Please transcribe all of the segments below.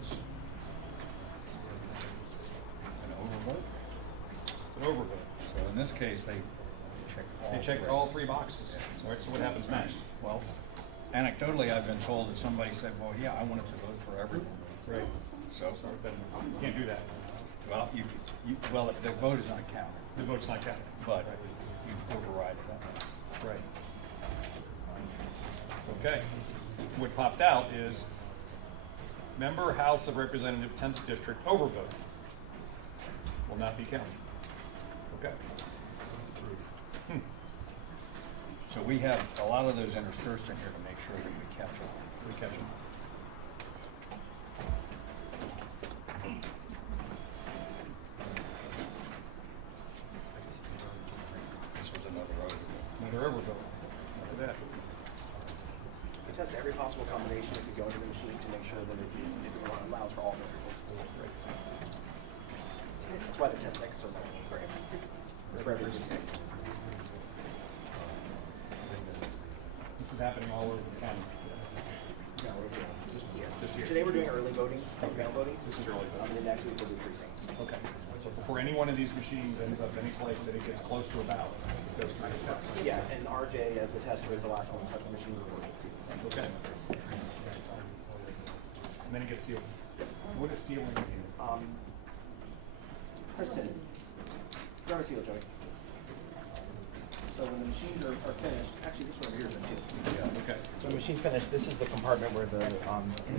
is An overvote? it's an overvote. So in this case, they check all They checked three. all three boxes. All right, so what happens next? Well, anecdotally, I've been told that somebody said, well, yeah, I wanted to vote for everyone. Right. So, Then you can't do that. well, well, the vote is not counted, The vote's not counted. but you override it. Right. Okay. What popped out is member House of Representative 10th District overvote will not be counted. Okay. So we have a lot of those interspersed in here to make sure that we catch them. We catch them. This was another overvote. Another overvote. Look at that. We test every possible combination that could go into the machine to make sure that it allows for all variables. That's why the test mix is so much for every machine. This is happening all over the county. No, we're doing just here. Today we're doing early voting, mail voting. This is early voting. And then next week we'll do precincts. Okay. So before any one of these machines ends up any place that it gets close to a ballot, it goes through the test. Yeah, and RJ as the tester is the last one to touch the machine before it's sealed. Okay. And then it gets sealed. What does sealing mean? Kristen, grab a seal, Joey. So when the machines are finished, actually this one over here is sealed. Yeah. Okay. So when the machine's finished, this is the compartment where the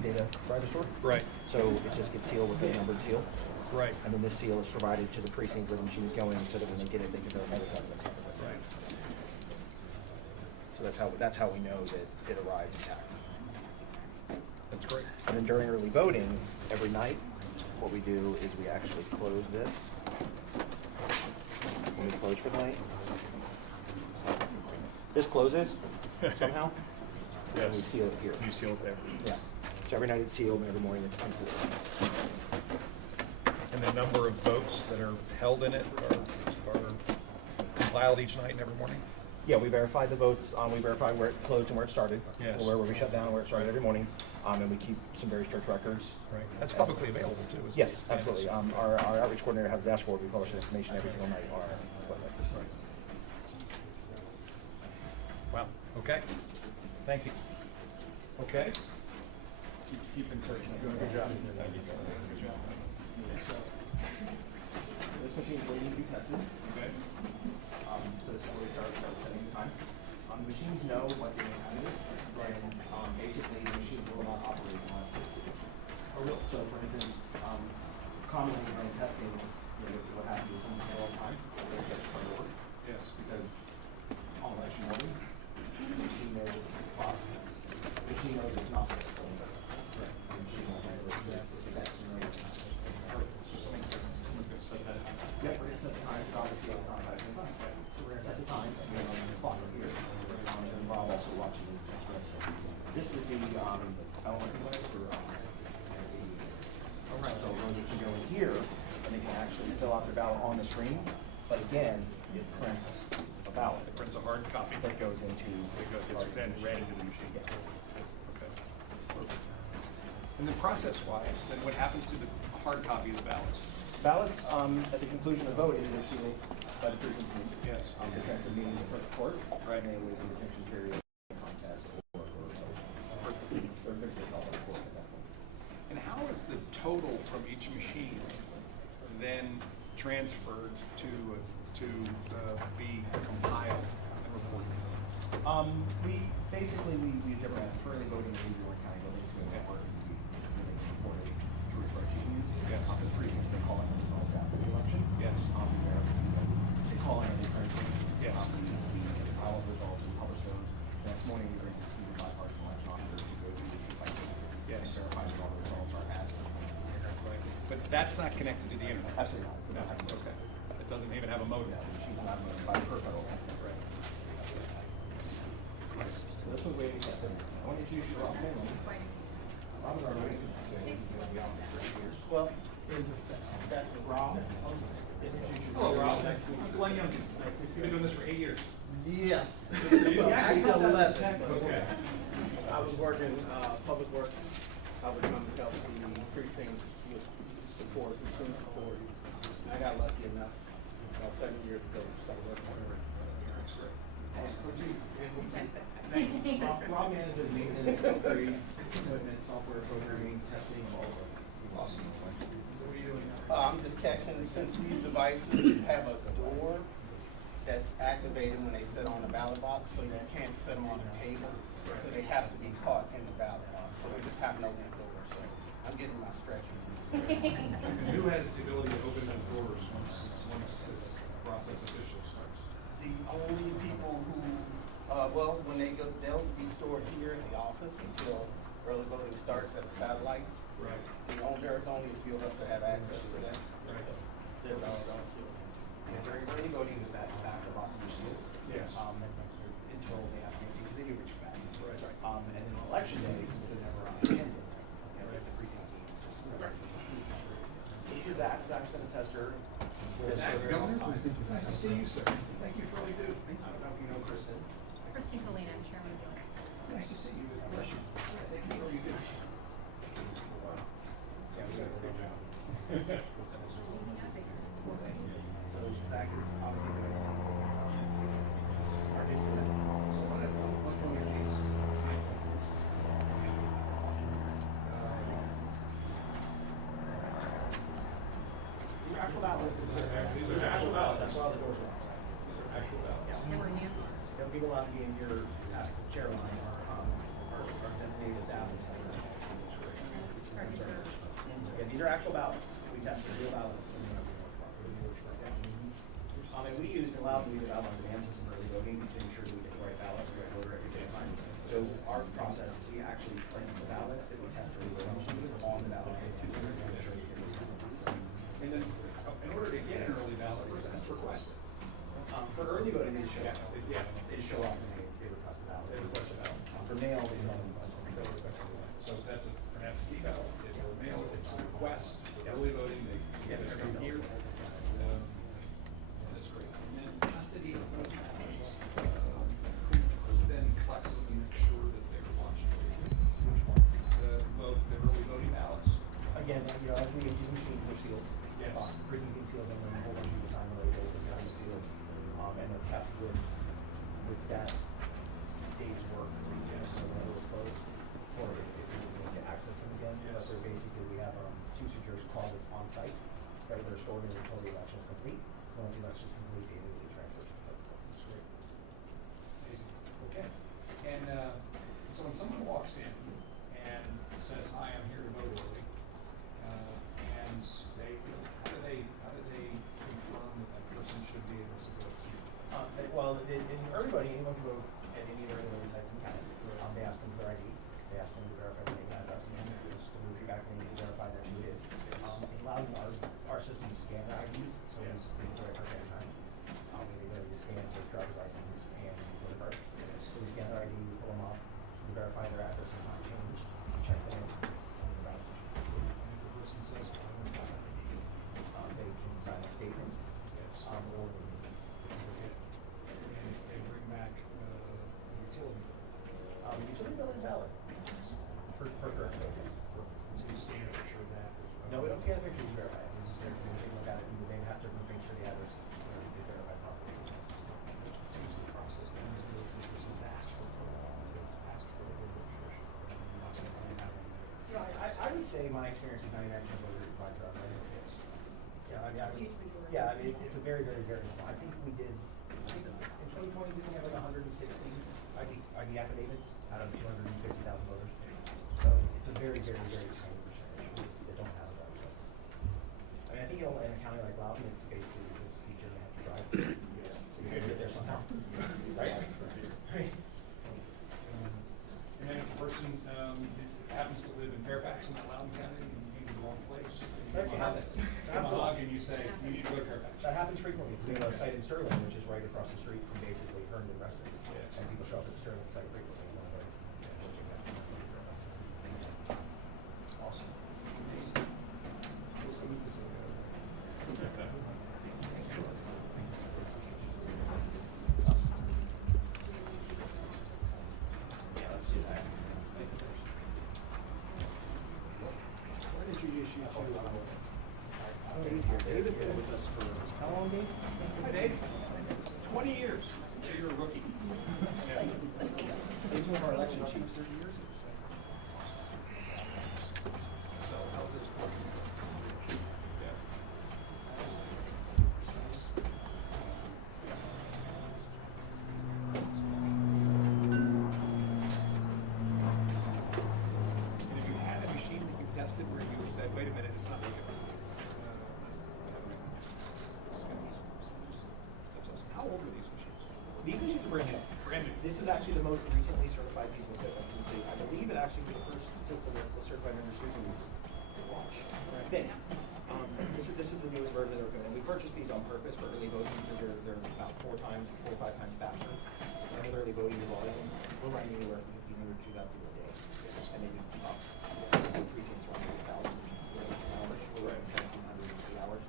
data drive is stored. Right. So it just gets sealed with a numbered seal. Right. And then this seal is provided to the precinct where the machine is going so that when they get it, they can verify this out on top of it. Right. So that's how we know that it arrived intact. That's great. And then during early voting, every night, what we do is we actually close this. When we close for the night. This closes somehow. And we Yes. seal it here. You seal it there. Yeah. So every night it's sealed and every morning it's unsealed. And the number of votes that are held in it are compiled each night and every morning? Yeah, we verify the votes. We verify where it closed and where it started. Yes. Or where we shut down, where it started every morning. And we keep some very strict records. Right. That's publicly available too, isn't it? Yes, absolutely. Our outreach coordinator has a dashboard. We publish that information every single night on our website. Right. Wow, okay. Thank you. Okay. Keep inserting. You're doing a good job. Good job. This machine is waiting to be tested. Okay. So this is where we start setting the time. The machines know what the time is, and basically the machine will not operate unless it's sealed. So for instance, commonly during testing, what happens is someone all the time, they get it turned over. Yes. Because on election morning, the machine knows it's clock. The machine knows it's not sealed. The machine will handle it. It's actually knows it's not sealed. Someone's gonna set that up. Yep, we're gonna set the time, obviously it's not about the time. So we're gonna set the time, and then on the clock up here, and Bob also watching the rest of it. This is the, elementary way for, Alright. so voters can go in here, and they can actually fill out their ballot on the screen, but again, it prints a ballot It prints a hard copy. that goes into. It's then read into the machine. Yes. Okay. And then process-wise, then what happens to the hard copy of the ballots? Ballots, at the conclusion of the vote, they're sealed by the precinct team. Yes. They transfer the meeting to the court, Right. and they waive the detention period, contest, or basically call it a court at that point. And how is the total from each machine then transferred to be compiled and reported? We basically use different methods. For early voting, we use Loudoun County voting to a network. We report it through our machines. Yes. The precincts, they call it the results after the election. Yes. They call in and transfer. Yes. We compile the results and publish those. The next morning, we bring to the bipartisan election officers to go through the issue by Yes. and verify that all the results are as. Right. But that's not connected to the internet? Absolutely not. We No, don't have to. okay. It doesn't even have a modem? The machine's not made by per federal law. Right. So this was waiting tested. I want to introduce you to Rob Finley. Rob is our waiting. Well, that's Rob. Hello, Rob. Nice to meet you. Glenn Youngkin. You've been doing this for 8 years. Yeah. You Well, actually actually got that 11. check. but Okay. I was working, public works I was trying to help the precincts with support, machine support. I got lucky enough, about 7 years ago, to start working on it. Rob manages maintenance, upgrades, equipment, software programming, testing, all of it. Awesome. So what are you doing now? I'm just catching, since these devices have a door that's activated when they sit on the ballot box, so you can't set them on a table. So they have to be caught in the ballot box, so we just have no net door, so I'm getting my stretches. And who has the ability to open those doors once this process officially starts? The only people who, when they go, they'll be stored here in the office until early voting starts at the satellites. Right. There's only a few of us that have access to that. Right. They're all sealed. Yeah, during early voting, is that back the boxes are sealed. Yes. Until they have to, because they do reach capacity. Right. And then election day, since they're never unattended, the precinct team is just. This is Zach. Zach's been a tester. with us for a very long time. Nice to see you, sir. Thank you for all you do. I don't know if you know Kristen. Christy Colleen, I'm chairman of the board. Nice to see you. Bless you. Thank you for all you do. Yeah, we got a great job. So Zach is obviously doing our new plan. So what point are these sample pieces? These are actual ballots. These are actual ballots. I saw the doors locked. These are actual ballots. Yeah. They were new. There'll be allowed to be in your past chair line or designated staff. Yeah, these are actual ballots. We tested real ballots. And we use Loudoun, we use a ballot on demand system for early voting to ensure that we get the right ballot, the right voter every single time. So our process is we actually print the ballots that we test early voting machines on the ballot to ensure we get the ballot. And then, in order to get an early ballot, first that's requested. For early voting, they just show up. Yeah. They just show up and they request a ballot. They request a ballot. For mail, they don't request one. They request a ballot. So that's an absentee ballot. If you're mail, it's a request. Early voting, they just come here. That's great. And then custody of voting ballots. Who then collects them and makes sure that they're watched? Which ones? The early voting ballots. Again, as we get machines, they're sealed. Yes. Precinct sealed, and then a whole bunch of people sign the labels and sign the seals. And they're kept with that day's work, so when it was closed, for if we need to access them again. Yes. So basically, we have two secure closets on site that are stored in until the election is complete. Once the election is complete, they immediately transfer to the public. That's great. Amazing. Okay. And so when someone walks in and says, "Hi, I'm here to vote early," and how do they confirm that that person should be able to vote? In everybody, anyone can vote at any of their voting sites in the county. They ask them for their ID, they ask them to verify their name and address, and then we repeat back to them to verify that who it is. It allows our system to scan their IDs, so we can do it every time. They go to scan their driver's license and voter card. So we scan their ID, we pull them off, we verify their address is not changed, we check their name. And if the person says, "I want to vote," They can sign a statement, yes. or And if they bring back utility bill. the utility bill is valid. Per current code, yes. So you scan a picture of that. No, we don't scan the pictures, we verify it. We just take a look at it, and they have to make sure the address is verified properly. Seems the process then is really the person's asked for the registration. Not something they have in there. I would say my experience is 99% voter verified driver license. Yeah, Huge majority. yeah, it's a very, very, very small. I think we did, in 2020, we have like 160 ID affidavits out of 250,000 voters. So it's a very, very, very tiny percentage that don't have a driver's license. I mean, I think in a county like Loudoun, it's basically just each of them have to drive. So you gotta get there somehow. Right? Right. And then if a person happens to live in Fairfax, not Loudoun County, and you need the wrong place, That happens. and you say, you need to go to Fairfax. That happens frequently. We have a site in Sterling, which is right across the street from basically Herndon Reston. Yes. And people show up at the Sterling site frequently. And they're like, Awesome. Amazing. Let's go with this. yeah, let's do that. some of our election chiefs. So how's this working? Yeah. And if you had a machine that you tested where you said, wait a minute, it's not working. That's awesome. How old are these machines? These machines are brand new. Brand new. This is actually the most recently certified piece of equipment. I believe it actually was the first system that the certified members using was launch. I think. This is the newest version of the equipment. We purchased these on purpose for early voting because they're about 4 to 5 times faster. And with early voting volume, we're running anywhere from 1,500 to 2,000 a day. And maybe up. Precincts running 1,000 hours. We're running 1,700 hours.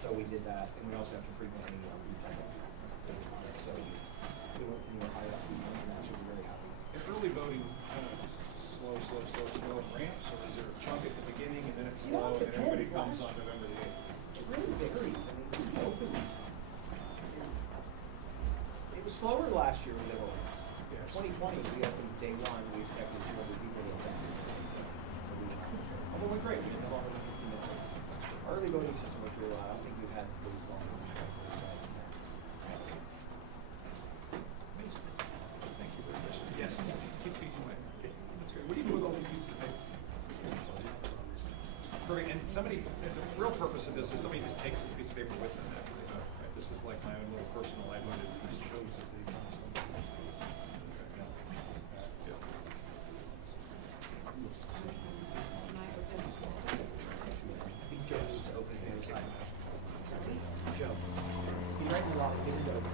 So we did that, and we also have to frequently recycle on it. So we went to new higher up, and actually we're very happy. If early voting kind of slow ramps, or is there a chunk at the beginning and then it's You know, slow it and everybody depends. comes on November the 8th? It really varies. I mean, we opened. It was slower last year with the voting. Yes. 2020, we opened day 1, we expected 200 people to attend. So we, although it went great, we had no longer than 15 minutes. Our early voting system was really loud. I don't think we've had those long. Amazing. Thank you for the question. Yes, keep feeding away. That's great. What do you do with all these pieces of paper? Perfect. And somebody, and the real purpose of this is somebody just takes this piece of paper with them after they vote. Right? This is like my own little personal, I voted, this shows that they. I think Joe's open the other side. Joe. He's right in the lot. He's in the open.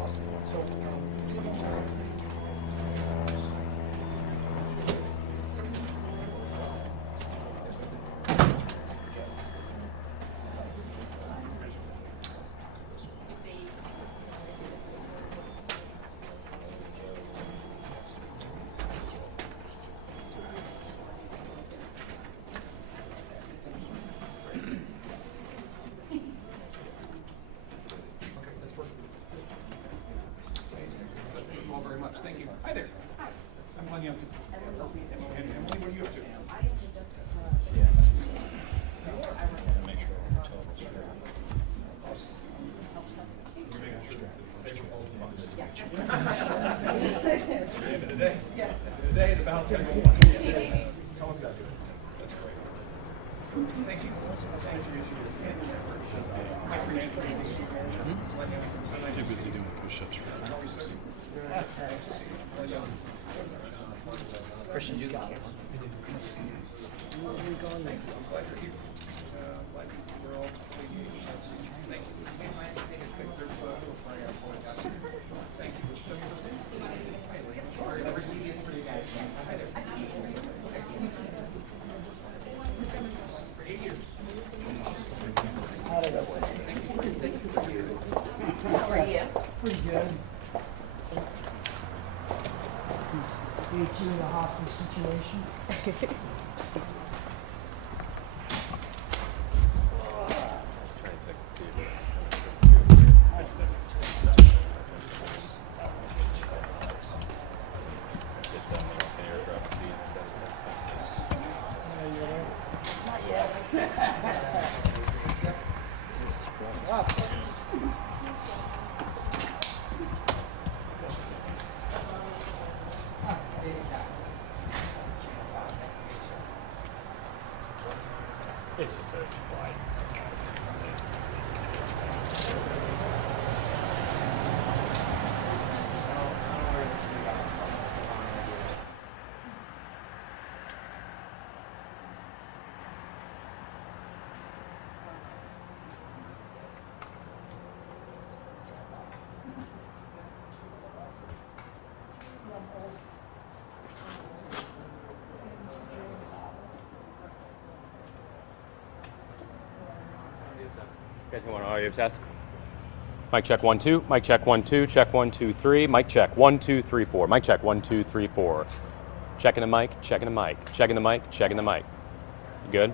Awesome. So, Okay, that's perfect. Thank you all very much. Thank you. Hi there. Hi. I'm Glenn Youngkin. And Emily, what are you up to? Make sure all the totals are. Awesome. You're making sure that the table falls in box. At the end of the day. Yeah. At the end of the day, the balance gotta go one. Someone's gotta do it. That's great. Thank you. I'll introduce you to my son, Anthony. Glenn Youngkin. So nice to see you. push-ups. How are you, sir? Good to see you. Glenn Youngkin. Christian, you got it. I'm glad you're here. Glad we're all engaged. Thank you. Thank you. What's your first name? Sorry, that was easiest for you guys. Hi there. For 8 years. How did it work? How are you? Pretty good. Get you in a hostage situation. Not yet. Wow. It's just a flight. You guys want an audio test? Mic check 1 2. Mic check 1 2. Check 1 2 3. Mic check 1 2 3 4. Mic check 1 2 3 4. Checking the mic. Checking the mic. Checking the mic. Checking the mic. Good.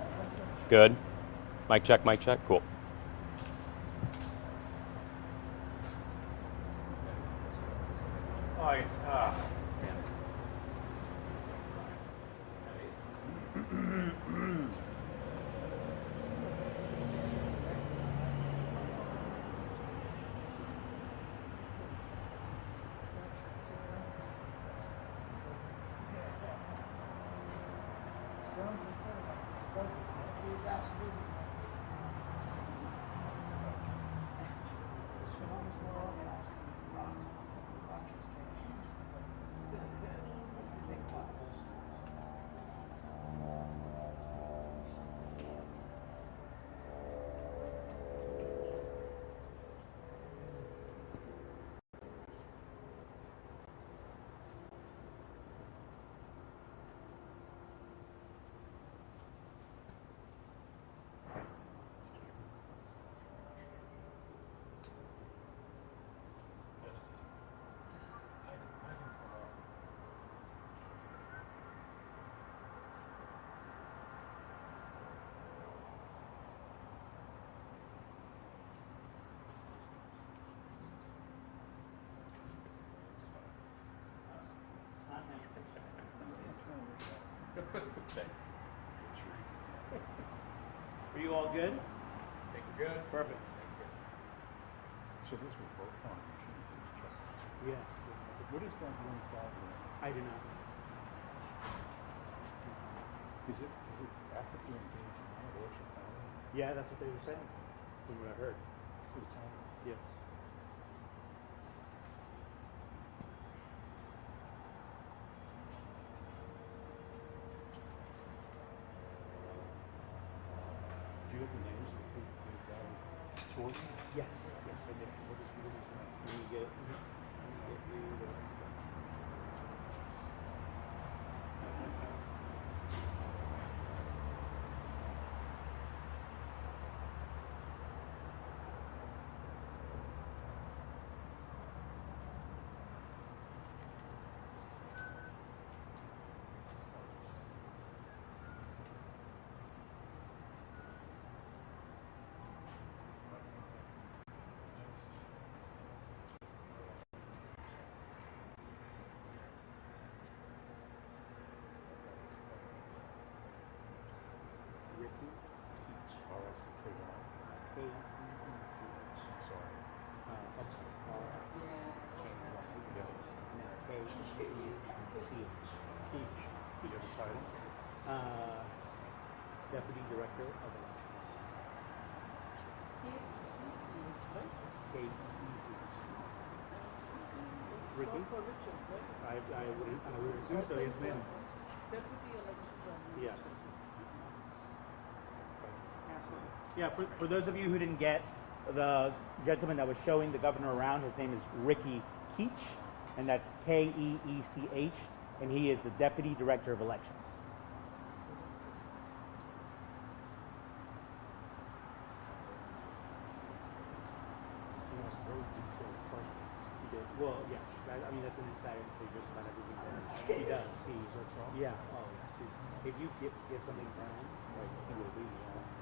Good. Mic check. Mic check. Cool. I nice. Ah, man. He's absolutely. This one was more organized than rock. Rock is chaos. Big piles. Are you all good? Think you're good? Perfect. So this was both farm machines. Yes. What is that one father? I do not. Is it actively engaged in abortion? Yeah, that's what they were saying, from what I heard. Yes. Do you have the names of the guy towards you? Yes. Yes, I did. What is that? Let me get you the right stuff. Ricky Keach. K-E-E-C-H. I'm sorry. I'm sorry. K-E-E-C-H. Keach. Do you have a title? Deputy Director of Elections. K-E-E-C-H. Ricky? I would assume so, yes ma'am. Yes. Yeah, for those of you who didn't get, the gentleman that was showing the governor around, his name is Ricky Keach, and that's K-E-E-C-H, and he is the Deputy Director of Elections. He has very detailed questions. He did. Well, yes. I mean, that's an insider to just about everything there. He does. Yeah. Oh, yes. If you get something down, like he will be,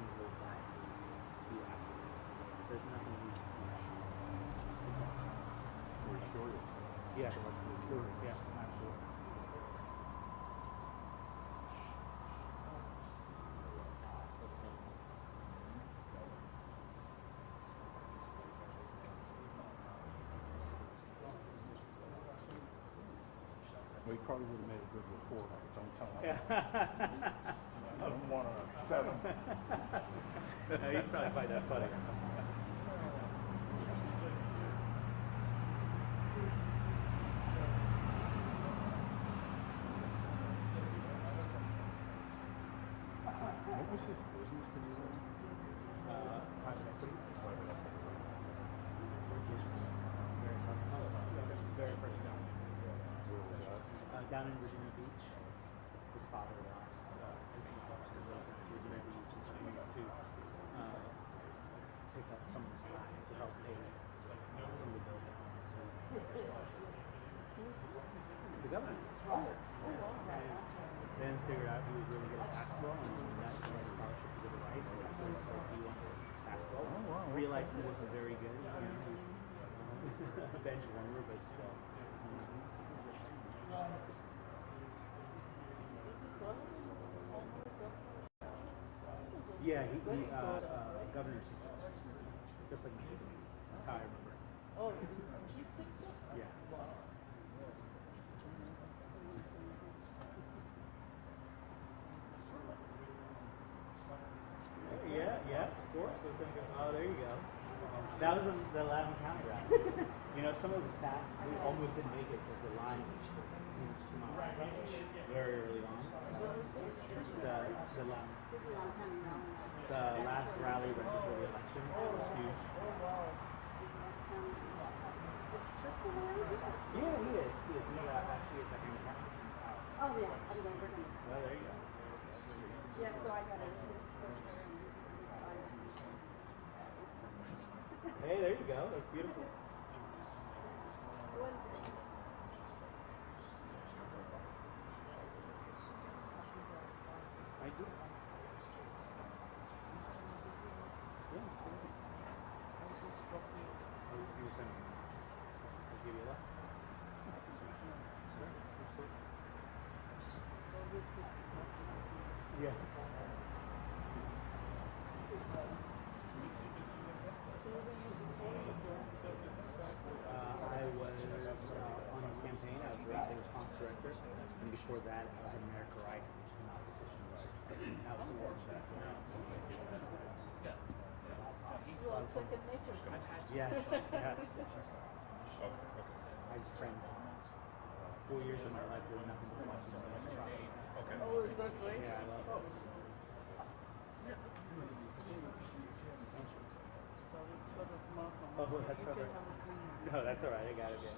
he will find you absolutely. There's nothing we can do. We're curious. Yes. Intellectually curious. Yes, absolutely. Well, he probably would have made a good report. Don't tell him. I don't want to upset him. No, you'd probably find that funny. What was his business that he ran? Private equity. Very first job. Where was that? Down in Virginia Beach. His father lost his offices up in Virginia Beach, and so he went to take up some of the slack to help pay some of the bills at home. Because that was then figured out he was really good at basketball, and from that he got a scholarship to go to Rice, and that's where he started D1 basketball. Oh, wow. Realized he wasn't very good. He was a bench warmer, but still. Governor 6'6", just like me. That's how I remember it. Oh, he's 6'6"? Yeah. Wow. Yeah, yes, of course. Oh, there you go. That was the Loudoun County route. You know, some of the staff, we almost didn't make it because the line was too much very early on. The last rally right before the election was huge. Oh, wow. Yeah, he is. He actually is like an Oh yeah, I'm going to bring him. Well, there you go. Yeah, so I got his picture and his Hey, there you go. That's beautiful. Thank you. I'll give you that. Yes. I was on his campaign. I was racing response director, and before that, I was in America Rising, which is an opposition group. That was the work that. You are second nature. Yes, yes. I spent 4 years of my life doing nothing but watching the Oh, is that great? Yeah, I love it. Oh, that's all right. No, that's all right. I got it. Yeah.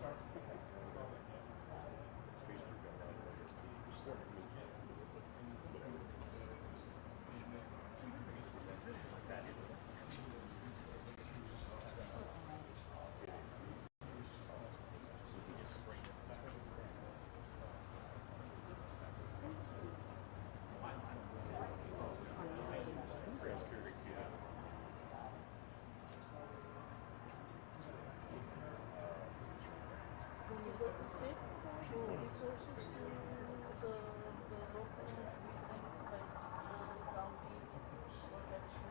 When you go to state, resources to the local things like counties, protection,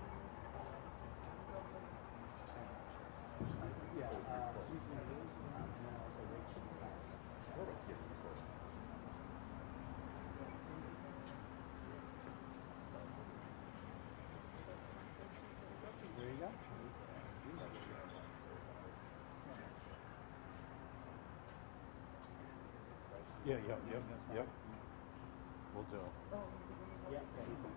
government. Yeah. And then also racial class. There you go. Yeah, yep. We'll do. Yeah, he's one.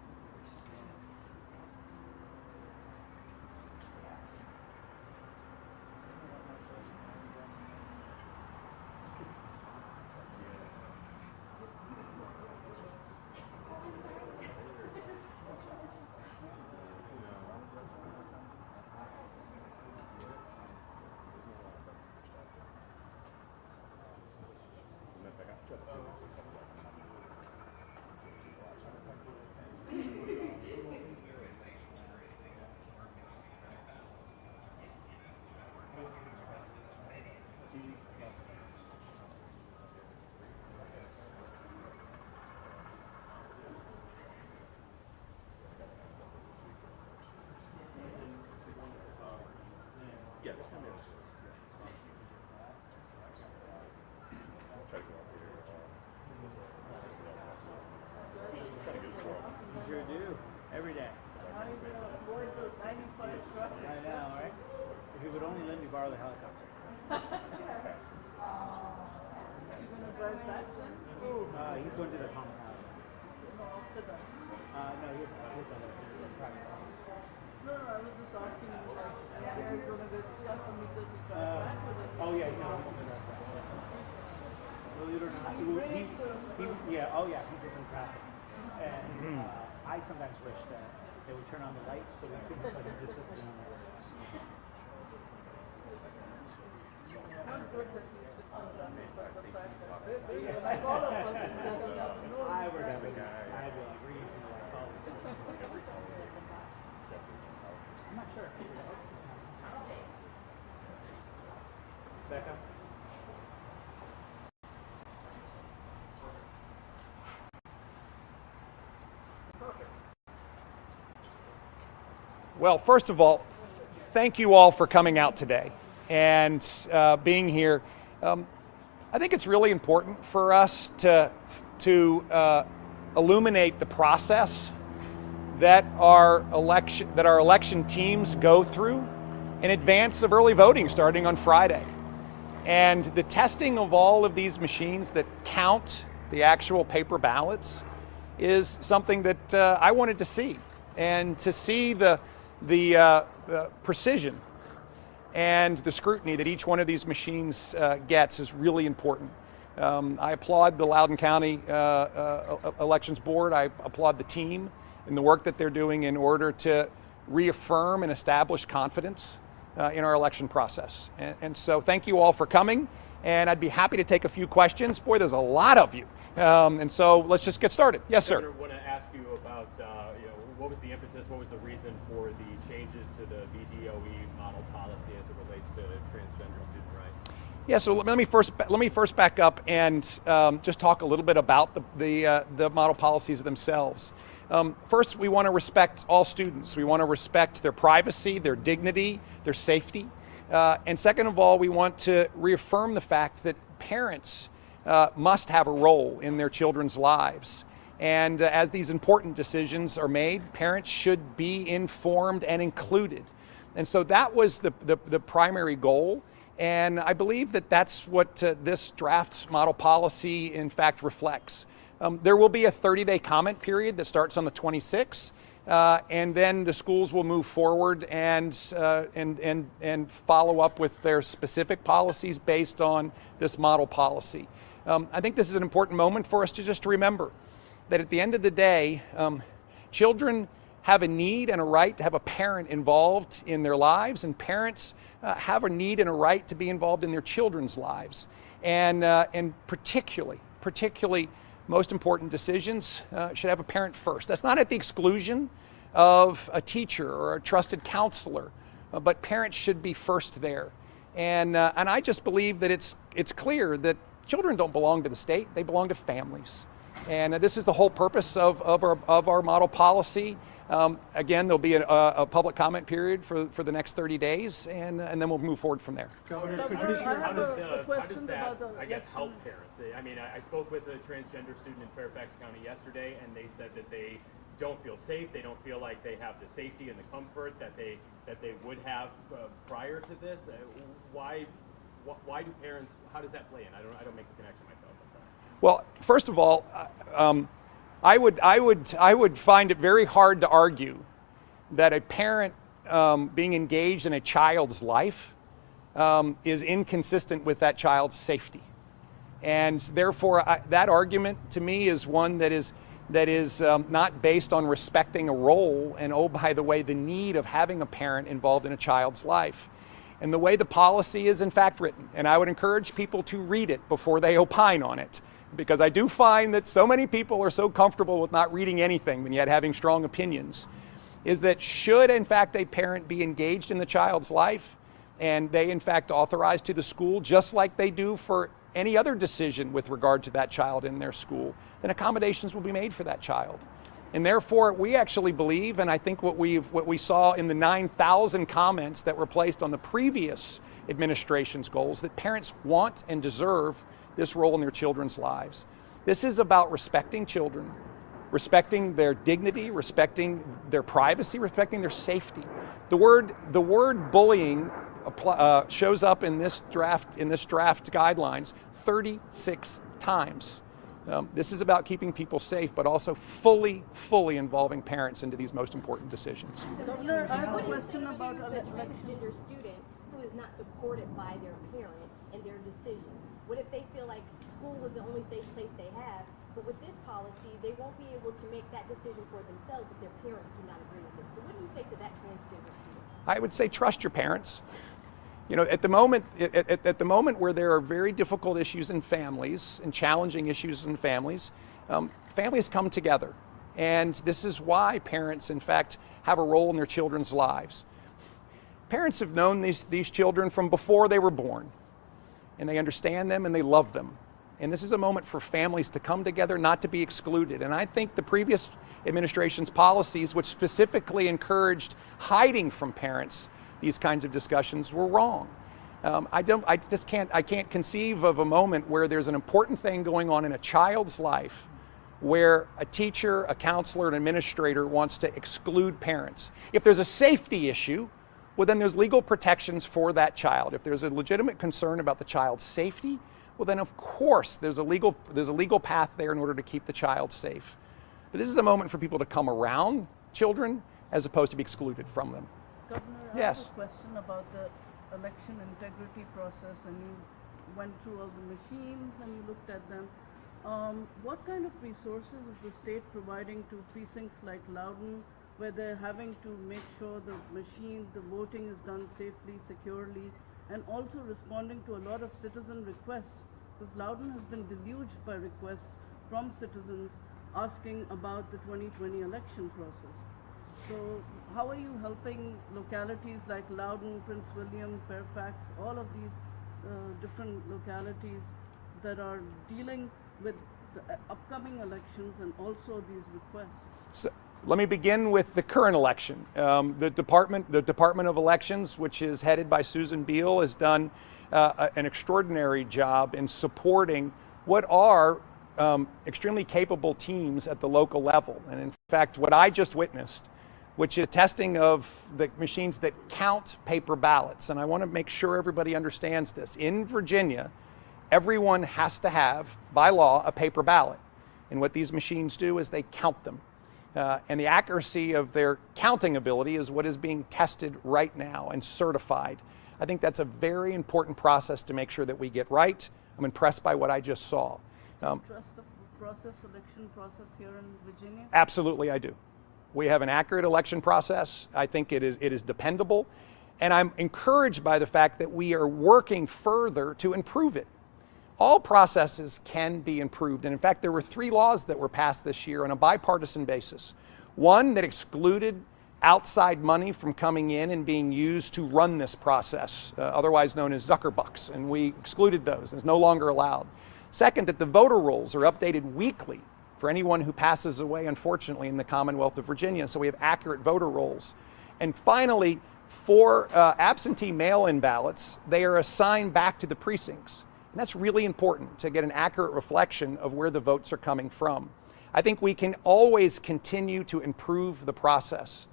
You sure do. Every day. I avoid those 95 traffic. I know, right? If you would only let me borrow the helicopter. You're gonna drive back then? He's going to the compound. No, after that. No, he's other private car. No, I was just asking you, like, you guys gonna get stuck on me because you drive back or does he? Oh yeah, no, he's going to drive back. Believe it or not, he's in traffic. And I sometimes wish that they would turn on the lights so we couldn't sort of just sit down there. Not good that he sits on traffic, but the fact that, like all of us, he doesn't have no I would have traffic. I'd be like, we're using the lights all the time. I'm not sure. Becca? Well, first of all, thank you all for coming out today and being here. I think it's really important for us to illuminate the process that our election teams go through in advance of early voting starting on Friday. And the testing of all of these machines that count the actual paper ballots is something that I wanted to see, and to see the precision and the scrutiny that each one of these machines gets is really important. I applaud the Loudoun County Elections Board. I applaud the team and the work that they're doing in order to reaffirm and establish confidence in our election process. And so thank you all for coming, and I'd be happy to take a few questions. Boy, there's a lot of you. And so let's just get started. Yes, sir. Governor, I want to ask you about what was the impetus, what was the reason for the changes to the BDOE model policy as it relates to transgender student rights? Yeah, so let me first back up and just talk a little bit about the model policies themselves. First, we want to respect all students. We want to respect their privacy, their dignity, their safety. And second of all, we want to reaffirm the fact that parents must have a role in their children's lives. And as these important decisions are made, parents should be informed and included. And so that was the primary goal. And I believe that that's what this draft model policy, in fact, reflects. There will be a 30-day comment period that starts on the 26th, and then the schools will move forward and follow up with their specific policies based on this model policy. I think this is an important moment for us to just remember that at the end of the day, children have a need and a right to have a parent involved in their lives, and parents have a need and a right to be involved in their children's lives. And particularly most important decisions should have a parent first. That's not at the exclusion of a teacher or a trusted counselor, but parents should be first there. And I just believe that it's clear that children don't belong to the state, they belong to families. And this is the whole purpose of our model policy. Again, there'll be a public comment period for the next 30 days, and then we'll move forward from there. How does that, I guess, help parents? I mean, I spoke with a transgender student in Fairfax County yesterday, and they said that they don't feel safe. They don't feel like they have the safety and the comfort that they would have prior to this. Why do parents? How does that play in? I don't make the connection myself. I'm sorry. Well, first of all, I would find it very hard to argue that a parent being engaged in a child's life is inconsistent with that child's safety. And therefore, that argument to me is one that is not based on respecting a role and, oh, by the way, the need of having a parent involved in a child's life. And the way the policy is in fact written, and I would encourage people to read it before they opine on it, because I do find that so many people are so comfortable with not reading anything and yet having strong opinions, is that should in fact a parent be engaged in the child's life and they in fact authorize to the school, just like they do for any other decision with regard to that child in their school, then accommodations will be made for that child. And therefore, we actually believe, and I think what we saw in the 9,000 comments that were placed on the previous administration's goals, that parents want and deserve this role in their children's lives. This is about respecting children, respecting their dignity, respecting their privacy, respecting their safety. The word bullying shows up in this draft guidelines 36 times. This is about keeping people safe, but also fully involving parents into these most important decisions. Governor, I have a question about a transgender student who is not supported by their parent in their decision. What if they feel like school was the only safe place they have, but with this policy, they won't be able to make that decision for themselves if their parents do not agree with it? So what do you say to that transgender student? I would say trust your parents. You know, at the moment where there are very difficult issues in families and challenging issues in families, families come together. And this is why parents, in fact, have a role in their children's lives. Parents have known these children from before they were born, and they understand them and they love them. And this is a moment for families to come together, not to be excluded. And I think the previous administration's policies, which specifically encouraged hiding from parents these kinds of discussions, were wrong. I can't conceive of a moment where there's an important thing going on in a child's life where a teacher, a counselor, an administrator wants to exclude parents. If there's a safety issue, well, then there's legal protections for that child. If there's a legitimate concern about the child's safety, well, then of course there's a legal path there in order to keep the child safe. But this is a moment for people to come around children as opposed to be excluded from them. Governor, Yes. I have a question about the election integrity process, and you went through all the machines and you looked at them. What kind of resources is the state providing to precincts like Loudoun, where they're having to make sure the voting is done safely, securely, and also responding to a lot of citizen requests? Because Loudoun has been deluged by requests from citizens asking about the 2020 election process. So how are you helping localities like Loudoun, Prince William, Fairfax, all of these different localities that are dealing with the upcoming elections and also these requests? So, let me begin with the current election. The Department of Elections, which is headed by Susan Beal, has done an extraordinary job in supporting what are extremely capable teams at the local level. And in fact, what I just witnessed, which is testing of the machines that count paper ballots. And I want to make sure everybody understands this. In Virginia, everyone has to have, by law, a paper ballot. And what these machines do is they count them. And the accuracy of their counting ability is what is being tested right now and certified. I think that's a very important process to make sure that we get right. I'm impressed by what I just saw. Trust the election process here in Virginia? Absolutely, I do. We have an accurate election process. I think it is dependable. And I'm encouraged by the fact that we are working further to improve it. All processes can be improved. And in fact, there were 3 laws that were passed this year on a bipartisan basis. One that excluded outside money from coming in and being used to run this process, otherwise known as Zuckerbucks, and we excluded those. It's no longer allowed. Second, that the voter rolls are updated weekly for anyone who passes away, unfortunately, in the Commonwealth of Virginia, so we have accurate voter rolls. And finally, for absentee mail-in ballots, they are assigned back to the precincts. And that's really important to get an accurate reflection of where the votes are coming from. I think we can always continue to improve the process.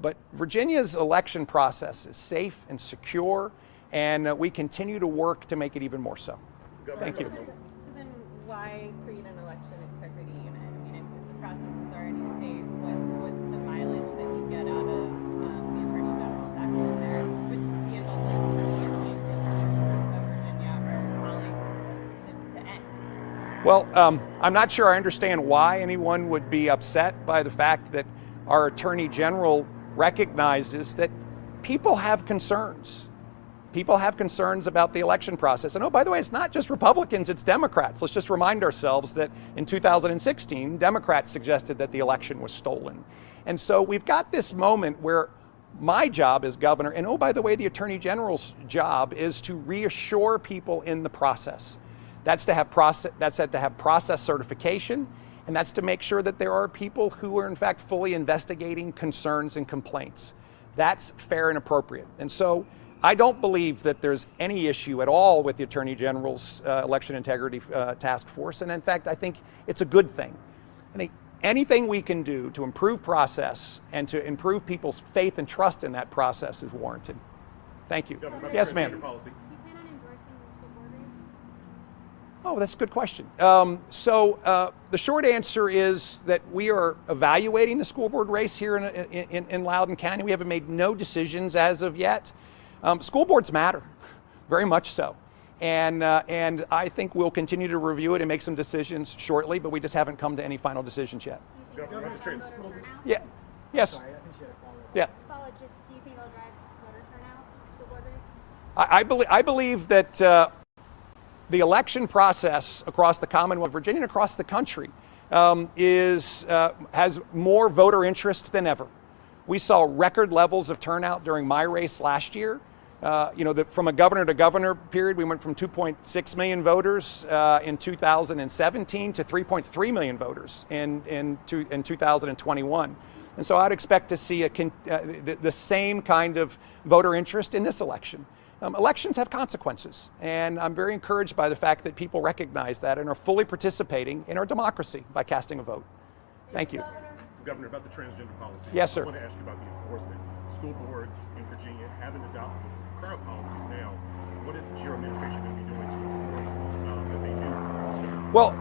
But Virginia's election process is safe and secure, and we continue to work to make it even more so. Thank you. So then why create an election integrity unit? I mean, if the process is already safe, what's the mileage that you get out of the Attorney General's action there, which the MLA and the of Virginia are calling to end? Well, I'm not sure I understand why anyone would be upset by the fact that our Attorney General recognizes that people have concerns. People have concerns about the election process. And oh, by the way, it's not just Republicans, it's Democrats. Let's just remind ourselves that in 2016, Democrats suggested that the election was stolen. And so we've got this moment where my job as governor, and oh, by the way, the Attorney General's job is to reassure people in the process. That's to have process certification, and that's to make sure that there are people who are in fact fully investigating concerns and complaints. That's fair and appropriate. And so I don't believe that there's any issue at all with the Attorney General's election integrity task force. And in fact, I think it's a good thing. I think anything we can do to improve process and to improve people's faith and trust in that process is warranted. Thank you. Yes, ma'am. Do you plan on endorsing the school board race? Oh, that's a good question. The short answer is that we are evaluating the school board race here in Loudoun County. We haven't made no decisions as of yet. School boards matter, very much so. And I think we'll continue to review it and make some decisions shortly, but we just haven't come to any final decisions yet. Yeah. Yes. Yeah. Do you think it'll drive voter turnout, school board race? I believe that the election process across the Commonwealth of Virginia and across the country has more voter interest than ever. We saw record levels of turnout during my race last year. From a governor to governor period, we went from 2.6 million voters in 2017 to 3.3 million voters in 2021. And so I'd expect to see the same kind of voter interest in this election. Elections have consequences, and I'm very encouraged by the fact that people recognize that and are fully participating in our democracy by casting a vote. Thank you. Governor, about the transgender policy. Yes, sir. I want to ask you about the enforcement. School boards in Virginia haven't adopted current policies now. What is your administration going to be doing to enforce that they do? Well,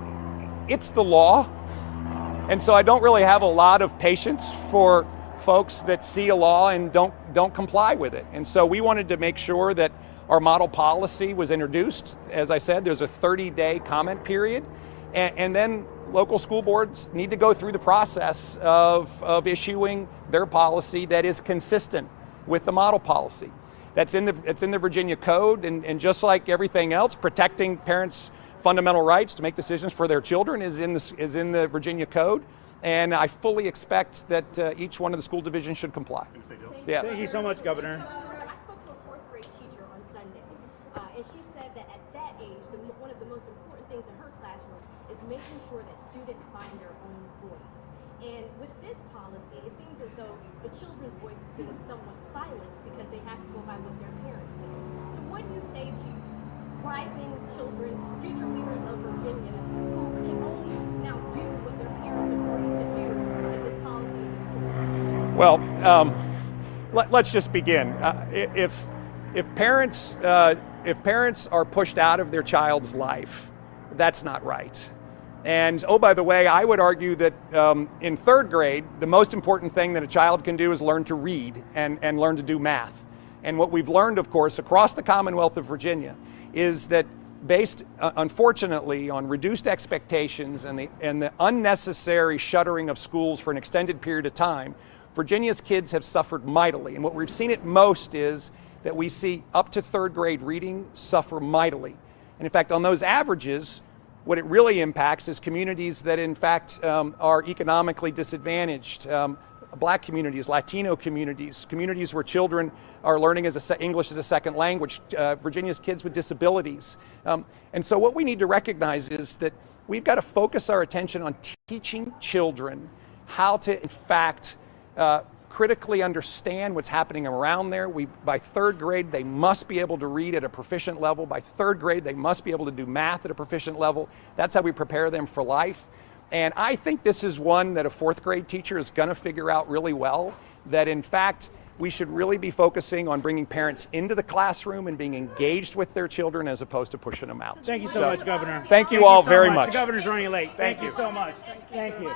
it's the law, and so I don't really have a lot of patience for folks that see a law and don't comply with it. And so we wanted to make sure that our model policy was introduced. As I said, there's a 30-day comment period, and then local school boards need to go through the process of issuing their policy that is consistent with the model policy. It's in the Virginia Code, and just like everything else, protecting parents' fundamental rights to make decisions for their children is in the Virginia Code. And I fully expect that each one of the school divisions should comply. Yeah. Thank you so much, Governor. I spoke to a fourth grade teacher on Sunday, and she said that at that age, one of the most important things in her classroom is making sure that students find their own voice. And with this policy, it seems as though the children's voice is being somewhat silenced because they have to go by what their parents say. So what do you say to rising children, future leaders of Virginia, who can only now do what their parents agree to do if this policy is enforced? Well, let's just begin. If parents are pushed out of their child's life, that's not right. And oh, by the way, I would argue that in third grade, the most important thing that a child can do is learn to read and learn to do math. And what we've learned, of course, across the Commonwealth of Virginia is that based, unfortunately, on reduced expectations and the unnecessary shuttering of schools for an extended period of time, Virginia's kids have suffered mightily. And what we've seen it most is that we see up to third grade reading suffer mightily. And in fact, on those averages, what it really impacts is communities that in fact are economically disadvantaged. Black communities, Latino communities, communities where children are learning English as a second language, Virginia's kids with disabilities. And so what we need to recognize is that we've got to focus our attention on teaching children how to in fact critically understand what's happening around there. By third grade, they must be able to read at a proficient level. By third grade, they must be able to do math at a proficient level. That's how we prepare them for life. And I think this is one that a fourth grade teacher is going to figure out really well, that in fact, we should really be focusing on bringing parents into the classroom and being engaged with their children as opposed to pushing them out. Thank you so much, Governor. Thank you all very much. The governor's running late. Thank you so much. Thank you.